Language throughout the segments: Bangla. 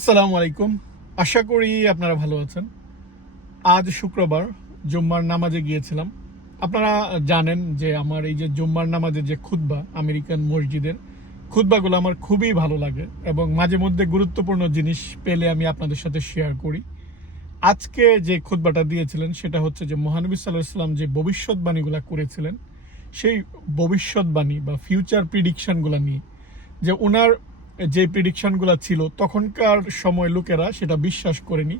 আসসালামু আলাইকুম। আশা করি আপনারা ভালো আছেন। আজ শুক্রবার, জুম্মার নামাজে গিয়েছিলাম। আপনারা জানেন যে আমার এই যে জুম্মার নামাজের যে খুতবা আমেরিকান মসজিদের, খুতবাগুলো আমার খুবই ভালো লাগে এবং মাঝে মধ্যে গুরুত্বপূর্ণ জিনিস পেলে আমি আপনাদের সাথে শেয়ার করি। আজকে যে খুতবাটা দিয়েছিলেন, সেটা হচ্ছে যে মহানবী সাল্লাহ ইসলাম যে ভবিষ্যৎবাণীগুলো করেছিলেন, সেই ভবিষ্যৎবাণী বা ফিউচার প্রিডিকশনগুলো নিয়ে, যে ওনার যে প্রিডিকশনগুলো ছিল, তখনকার সময় লোকেরা সেটা বিশ্বাস করেনি।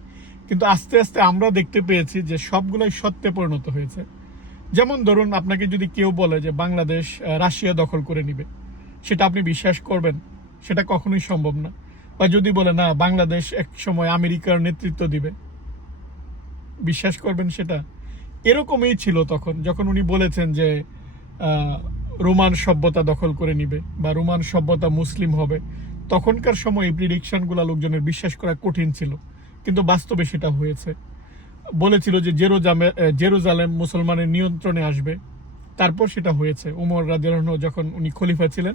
কিন্তু আস্তে আস্তে আমরা দেখতে পেয়েছি যে সবগুলোই সত্যে পরিণত হয়েছে। যেমন ধরুন, আপনাকে যদি কেউ বলে যে বাংলাদেশ রাশিয়া দখল করে নিবে, সেটা আপনি বিশ্বাস করবেন, সেটা কখনোই সম্ভব না। বা যদি বলে, না, বাংলাদেশ এক সময় আমেরিকার নেতৃত্ব দিবে, বিশ্বাস করবেন সেটা? এরকমই ছিল তখন, যখন উনি বলেছেন যে রোমান সভ্যতা দখল করে নিবে বা রোমান সভ্যতা মুসলিম হবে। তখনকার সময় এই প্রিডিকশনগুলো লোকজনের বিশ্বাস করা কঠিন ছিল। কিন্তু বাস্তবে সেটা হয়েছে। বলেছিল যে জেরোজামে জেরুজালেম মুসলমানের নিয়ন্ত্রণে আসবে। তারপর সেটা হয়েছে। উমর রাজিয়ালহ যখন উনি খলিফা ছিলেন,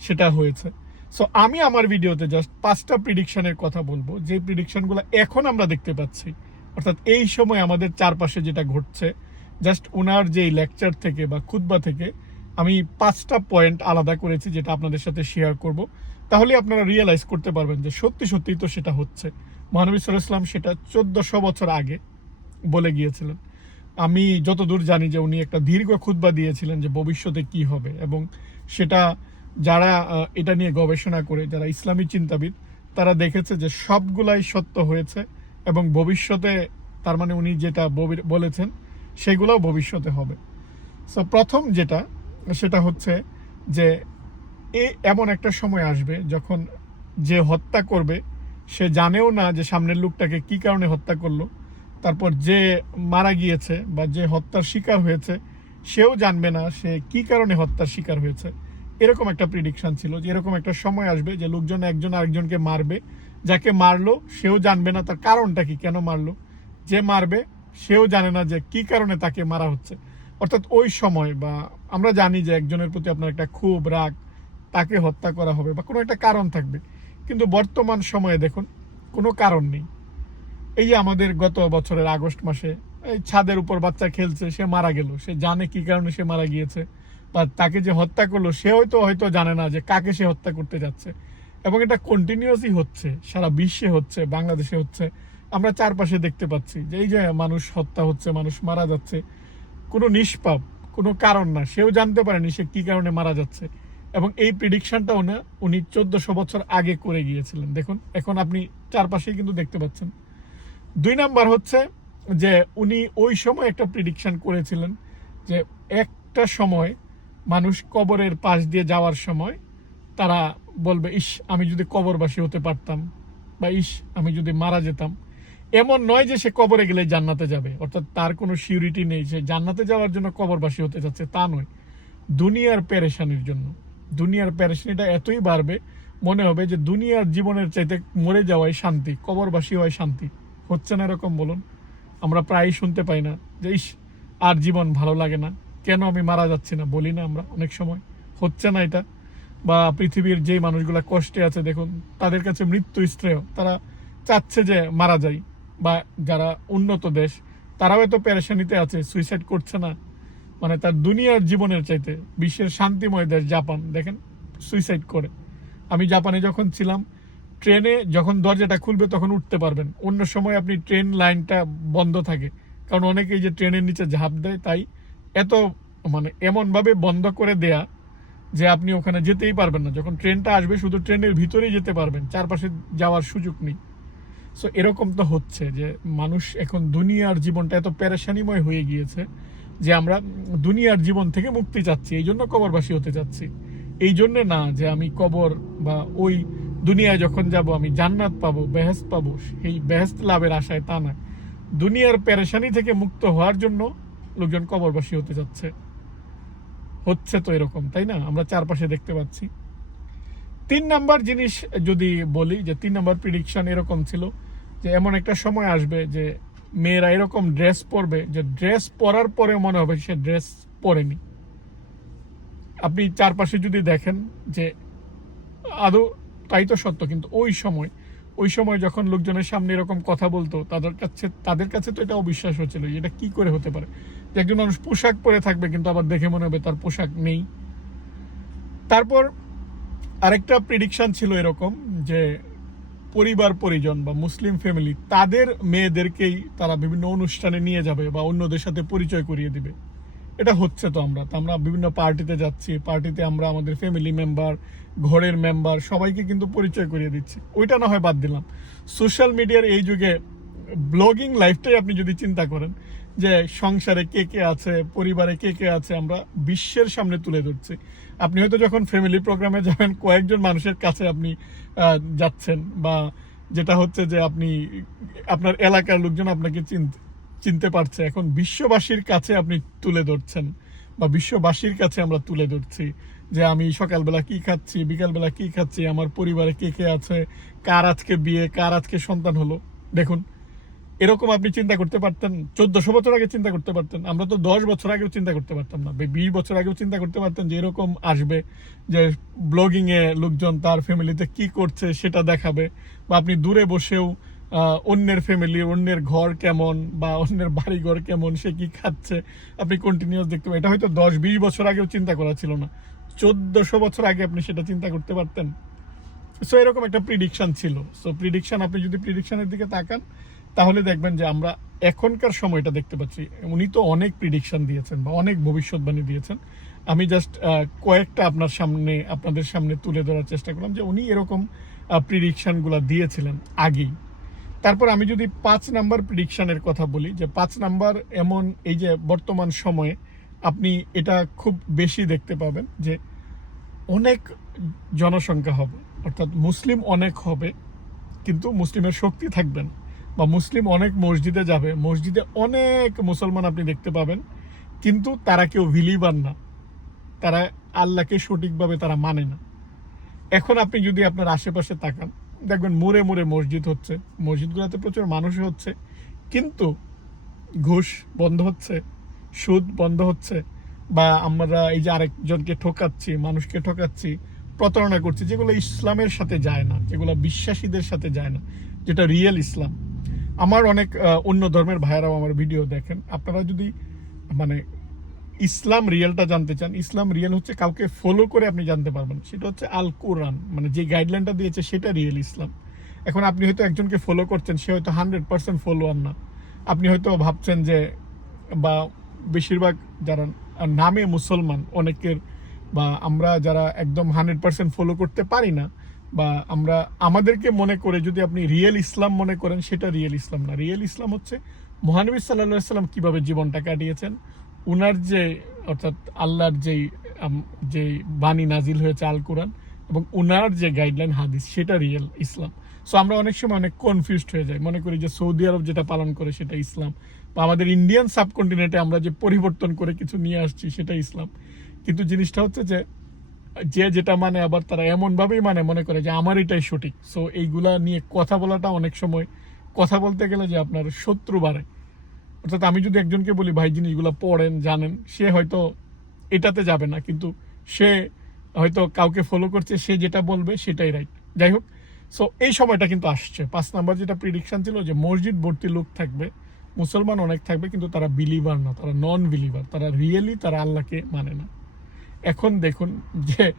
সেটা হয়েছে। সো আমি আমার ভিডিওতে জাস্ট পাঁচটা প্রিডিকশনের কথা বলব। যে প্রিডিকশনগুলো এখন আমরা দেখতে পাচ্ছি, অর্থাৎ এই সময় আমাদের চারপাশে যেটা ঘটছে জাস্ট ওনার যে লেকচার থেকে বা খুতবা থেকে আমি পাঁচটা পয়েন্ট আলাদা করেছি, যেটা আপনাদের সাথে শেয়ার করব। তাহলে আপনারা রিয়েলাইজ করতে পারবেন যে সত্যি সত্যি তো সেটা হচ্ছে। মহানবী ইসলাম সেটা চোদ্দশো বছর আগে বলে গিয়েছিলেন। আমি যতদূর জানি যে উনি একটা দীর্ঘ খুতবা দিয়েছিলেন যে ভবিষ্যতে কি হবে এবং সেটা যারা এটা নিয়ে গবেষণা করে, যারা ইসলামী চিন্তাবিদ, তারা দেখেছে যে সবগুলাই সত্য হয়েছে এবং ভবিষ্যতে তার মানে উনি যেটা বলেছেন, সেগুলোও ভবিষ্যতে হবে। সো প্রথম যেটা, সেটা হচ্ছে যে এ এমন একটা সময় আসবে যখন যে হত্যা করবে, সে জানেও না যে সামনের লোকটাকে কি কারণে হত্যা করল। তারপর যে মারা গিয়েছে বা যে হত্যার শিকার হয়েছে, সেও জানবে না সে কি কারণে হত্যার শিকার হয়েছে। এরকম একটা প্রিডিকশন ছিল যে এরকম একটা সময় আসবে যে লোকজন একজন আরেকজনকে মারবে। যাকে মারলো, সেও জানবে না তার কারণটা কি, কেন মারলো। যে মারবে, সেও জানে না যে কি কারণে তাকে মারা হচ্ছে। অর্থাৎ ওই সময় বা আমরা জানি যে একজনের প্রতি আপনার একটা খুব রাগ তাকে হত্যা করা হবে বা কোনো একটা কারণ থাকবে। কিন্তু বর্তমান সময়ে দেখুন, কোনো কারণ নেই। এই যে আমাদের গত বছরের আগস্ট মাসে এই ছাদের উপর বাচ্চা খেলছে, সে মারা গেল। সে জানে কি কারণে সে মারা গিয়েছে। বা তাকে যে হত্যা করল, সে হয়তো হয়তো জানে না যে কাকে সে হত্যা করতে যাচ্ছে। এবং এটা কন্টিনিউয়াসই হচ্ছে, সারা বিশ্বে হচ্ছে, বাংলাদেশে হচ্ছে। আমরা চারপাশে দেখতে পাচ্ছি যে এই যে মানুষ হত্যা হচ্ছে, মানুষ মারা যাচ্ছে, কোনো নিষ্পাপ, কোনো কারণ না। সেও জানতে পারেনি সে কি কারণে মারা যাচ্ছে। এবং এই প্রিডিকশনটা উনি উনি চোদ্দশো বছর আগে করে গিয়েছিলেন। দেখুন, এখন আপনি চারপাশেই কিন্তু দেখতে পাচ্ছেন। দুই নাম্বার হচ্ছে যে, উনি ওই সময় একটা প্রিডিকশন করেছিলেন যে, একটা সময় মানুষ কবরের পাশ দিয়ে যাওয়ার সময় তারা বলবে, ইস, আমি যদি কবরবাসী হতে পারতাম বা ইস, আমি যদি মারা যেতাম। এমন নয় যে সে কবরে গেলে জান্নাতে যাবে। অর্থাৎ তার কোনো সিউরিটি নেই। সে জান্নাতে যাওয়ার জন্য কবরবাসী হতে যাচ্ছে তা নয়। দুনিয়ার প্যারেশানির জন্য। দুনিয়ার প্যারেশানিটা এতই বাড়বে, মনে হবে যে দুনিয়ার জীবনের চাইতে মরে যাওয়াই শান্তি, কবরবাসী হয় শান্তি। হচ্ছে না এরকম বলুন? আমরা প্রায়ই শুনতে পাই না যে, ইস, আর জীবন ভালো লাগে না। কেন আমি মারা যাচ্ছি না? বলি না আমরা অনেক সময়। হচ্ছে না এটা। বা পৃথিবীর যেই মানুষগুলা কষ্টে আছে, দেখুন, তাদের কাছে মৃত্যু শ্রেয়। তারা চাচ্ছে যে মারা যায় বা যারা উন্নত দেশ, তারাও এত প্যারেশানিতে আছে, সুইসাইড করছে না। মানে তার দুনিয়ার জীবনের চাইতে বিশ্বের শান্তিময় দেশ জাপান, দেখেন সুইসাইড করে। আমি জাপানে যখন ছিলাম, ট্রেনে যখন দরজাটা খুলবে তখন উঠতে পারবেন। অন্য সময় আপনি ট্রেন লাইনটা বন্ধ থাকে, কারণ অনেকেই যে ট্রেনের নিচে ঝাঁপ দেয়, তাই এত মানে এমনভাবে বন্ধ করে দেয়া যে আপনি ওখানে যেতেই পারবেন না। যখন ট্রেনটা আসবে, শুধু ট্রেনের ভিতরেই যেতে পারবেন, চারপাশে যাওয়ার সুযোগ নেই। সো এরকম তো হচ্ছে যে মানুষ এখন দুনিয়ার জীবনটা এত প্যারেশানিময় হয়ে গিয়েছে যে আমরা দুনিয়ার জীবন থেকে মুক্তি চাচ্ছি, এই জন্য কবরবাসী হতে চাচ্ছি। এই জন্য না যে আমি কবর বা ওই দুনিয়ায় যখন যাব, আমি জান্নাত পাবো বেহেস্ত পাবো, সেই বেহেস্ত লাভের আশায় তা না দুনিয়ার পেরেশানি থেকে মুক্ত হওয়ার জন্য লোকজন কবরবাসী হতে যাচ্ছে হচ্ছে তো এরকম, তাই না? আমরা চারপাশে দেখতে পাচ্ছি। তিন নাম্বার জিনিস যদি বলি, যে তিন নাম্বার প্রিডিকশন এরকম ছিল, যে এমন একটা সময় আসবে যে মেয়েরা এরকম ড্রেস পরবে যে ড্রেস পরার পরে মনে হবে সে ড্রেস পরেনি। আপনি চারপাশে যদি দেখেন যে আদৌ তাই তো সত্য, কিন্তু ওই সময় ওই সময় যখন লোকজনের সামনে এরকম কথা বলতো, তাদের কাছে তাদের কাছে তো এটা অবিশ্বাস হচ্ছিল এটা কি করে হতে পারে। যে একজন মানুষ পোশাক পরে থাকবে, কিন্তু আবার দেখে মনে হবে তার পোশাক নেই। তারপর আরেকটা প্রিডিকশান ছিল এরকম যে পরিবার, পরিজন বা মুসলিম ফ্যামিলি তাদের মেয়েদেরকেই তারা বিভিন্ন অনুষ্ঠানে নিয়ে যাবে বা অন্যদের সাথে পরিচয় করিয়ে দিবে। এটা হচ্ছে তো আমরা। তো আমরা বিভিন্ন পার্টিতে যাচ্ছি, পার্টিতে আমরা আমাদের ফ্যামিলি মেম্বার ঘরের মেম্বার সবাইকে কিন্তু পরিচয় করিয়ে দিচ্ছি। ওইটা না হয় বাদ দিলাম। সোশ্যাল মিডিয়ার এই যুগে ব্লগিং লাইফটাই আপনি যদি চিন্তা করেন যে সংসারে কে কে আছে, পরিবারে কে কে আছে, আমরা বিশ্বের সামনে তুলে ধরছি। আপনি হয়তো যখন ফ্যামিলি প্রোগ্রামে যাবেন, কয়েকজন মানুষের কাছে আপনি যাচ্ছেন বা যেটা হচ্ছে যে আপনি, আপনার এলাকার লোকজন আপনাকে চিনতে চিনতে পারছে। এখন বিশ্ববাসীর কাছে আপনি তুলে ধরছেন বা বিশ্ববাসীর কাছে আমরা তুলে ধরছি যে আমি সকালবেলা কি খাচ্ছি, বিকালবেলা কি খাচ্ছি, আমার পরিবারে কে কে আছে, কার আজকে বিয়ে, কার আজকে সন্তান হলো। দেখুন এরকম আপনি চিন্তা করতে পারতেন, চোদ্দশো বছর আগে চিন্তা করতে পারতেন, আমরা তো দশ বছর আগেও চিন্তা করতে পারতাম না বিশ বছর আগেও চিন্তা করতে পারতেন যে এরকম আসবে, যে ব্লগিং এ লোকজন তার ফ্যামিলিতে কি করছে সেটা দেখাবে, বা আপনি দূরে বসেও অন্যের ফ্যামিলি অন্যের ঘর কেমন, বা অন্যের বাড়ি ঘর কেমন, সে কি খাচ্ছে, আপনি কন্টিনিউস দেখতে এটা হয়তো দশ, বিশ বছর আগেও চিন্তা করা ছিল না, চোদ্দশো বছর আগে আপনি সেটা চিন্তা করতে পারতেন। সো এরকম একটা প্রিডিকশন ছিল। সো প্রিডিকশন আপনি যদি প্রিডিকশনের দিকে তাকান তাহলে দেখবেন যে আমরা এখনকার সময়টা দেখতে পাচ্ছি, উনি তো অনেক প্রিডিকশন দিয়েছেন বা অনেক ভবিষ্যৎবাণী দিয়েছেন। আমি জাস্ট কয়েকটা আপনার সামনে, আপনাদের সামনে তুলে ধরার চেষ্টা করলাম যে উনি এরকম প্রিডিকশনগুলো দিয়েছিলেন আগেই। তারপর আমি যদি পাঁচ নাম্বার প্রিডিকশানের কথা বলি, যে পাঁচ নাম্বার এমন এই যে বর্তমান সময়ে আপনি এটা খুব বেশি দেখতে পাবেন যে অনেক জনসংখ্যা হবে, অর্থাৎ মুসলিম অনেক হবে, কিন্তু মুসলিমের শক্তি থাকবে না। বা মুসলিম অনেক মসজিদে যাবে, মসজিদে অনেক মুসলমান আপনি দেখতে পাবেন, কিন্তু তারা কেউ বিলিভার না। তারা আল্লাহকে সঠিকভাবে তারা মানে না। এখন আপনি যদি আপনার আশেপাশে তাকান, দেখবেন মোড়ে মোড়ে মসজিদ হচ্ছে, মসজিদগুলোতে প্রচুর মানুষ হচ্ছে, কিন্তু ঘুষ বন্ধ হচ্ছে, সুদ বন্ধ হচ্ছে, বা আমরা এই যে আরেকজনকে ঠকাচ্ছি, মানুষকে ঠকাচ্ছি, প্রতারণা করছি, যেগুলো ইসলামের সাথে যায় না, যেগুলো বিশ্বাসীদের সাথে যায় না, যেটা রিয়েল ইসলাম। আমার অনেক অন্য ধর্মের ভাইয়েরাও আমার ভিডিও দেখেন। আপনারা যদি মানে ইসলাম রিয়েলটা জানতে চান, ইসলাম রিয়েল হচ্ছে কাউকে ফলো করে আপনি জানতে পারবেন। সেটা হচ্ছে আল কোরআন মানে যে গাইডলাইনটা দিয়েছে সেটা রিয়েল ইসলাম। এখন আপনি হয়তো একজনকে ফলো করছেন, সে হয়তো হান্ড্রেড পার্সেন্ট ফলোয়ার না। আপনি হয়তো ভাবছেন যে, বা বেশিরভাগ যারা নামে মুসলমান, অনেকের, বা আমরা যারা একদম হান্ড্রেড পার্সেন্ট ফলো করতে পারি না বা আমরা আমাদেরকে মনে করে যদি আপনি রিয়েল ইসলাম মনে করেন, সেটা রিয়েল ইসলাম না। রিয়েল ইসলাম হচ্ছে মহানবী সাল্লাহ সাল্লাম কীভাবে জীবনটা কাটিয়েছেন, উনার যে, অর্থাৎ আল্লাহর যেই যেই বাণী নাজিল হয়েছে আল কোরআন এবং উনার যে গাইডলাইন হাদিস, সেটা রিয়েল ইসলাম। সো আমরা অনেক সময় অনেক কনফিউজড হয়ে যাই। মনে করি যে সৌদি আরব যেটা পালন করে, সেটা ইসলাম। বা আমাদের ইন্ডিয়ান সাবকন্টিনেন্টে আমরা যে পরিবর্তন করে কিছু নিয়ে আসছি, সেটা ইসলাম। কিন্তু জিনিসটা হচ্ছে যে যে যেটা মানে আবার তারা এমন ভাবেই মানে মনে করে যে আমার এটাই সঠিক। সো এইগুলা নিয়ে কথা বলাটা অনেক সময়, কথা বলতে গেলে যে আপনার শত্রু বাড়ে। অর্থাৎ আমি যদি একজনকে বলি, ভাই, জিনিসগুলো পড়েন, জানেন। সে হয়তো এটাতে যাবে না, কিন্তু সে হয়তো কাউকে ফলো করছে, সে যেটা বলবে সেটাই রাইট যাই হোক সো এই সময়টা কিন্তু আসছে। পাঁচ নাম্বার যেটা প্রিডিকশন ছিল যে মসজিদ ভর্তি লোক থাকবে, মুসলমান অনেক থাকবে, কিন্তু তারা বিলিভার না, তারা নন বিলিভার তারা রিয়েলি তারা আল্লাহকে মানে না। এখন দেখুন যে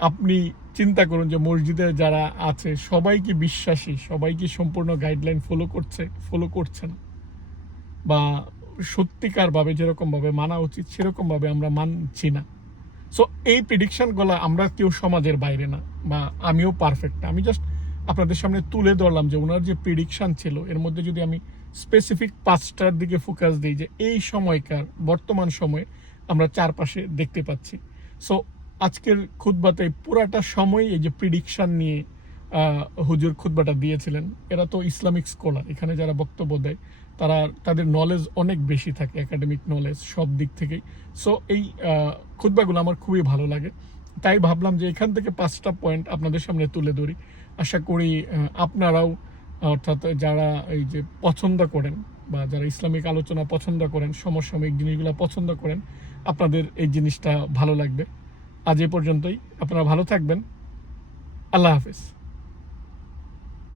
আপনি চিন্তা করুন যে মসজিদে যারা আছে সবাই কি বিশ্বাসী সবাই কি সম্পূর্ণ গাইডলাইন ফলো করছে ফলো করছে না। বা সত্যিকার ভাবে যেরকম ভাবে মানা উচিত সেরকম ভাবে আমরা মানছি না। সো এই প্রিডিকশনগুলো আমরা কেউ সমাজের বাইরে না, বা আমিও পারফেক্ট আমি জাস্ট আপনাদের সামনে তুলে ধরলাম যে ওনার যে প্রিডিকশন ছিল, এর মধ্যে যদি আমি স্পেসিফিক পাঁচটার দিকে ফোকাস দিই যে এই সময়কার, বর্তমান সময়ে আমরা চারপাশে দেখতে পাচ্ছি। সো আজকের খুতবাতে পুরাটা সময় এই যে প্রিডিকশন নিয়ে হুজুর খুতবাটা দিয়েছিলেন। এরা তো ইসলামিক স্কলার এখানে যারা বক্তব্য দেয় তারা তাদের নলেজ অনেক বেশি থাকে একাডেমিক নলেজ সব দিক থেকেই। সো এই আহ, খুতবাগুলো আমার খুবই ভালো লাগে। তাই ভাবলাম যে এখান থেকে পাঁচটা পয়েন্ট আপনাদের সামনে তুলে ধরি। আশা করি আপনারাও অর্থাৎ যারা এই যে পছন্দ করেন বা যারা ইসলামিক আলোচনা পছন্দ করেন সমসাময়িক জিনিসগুলো পছন্দ করেন আপনাদের এই জিনিসটা ভালো লাগবে। আজ এ পর্যন্তই। আপনারা ভালো থাকবেন। আল্লাহ হাফেজ।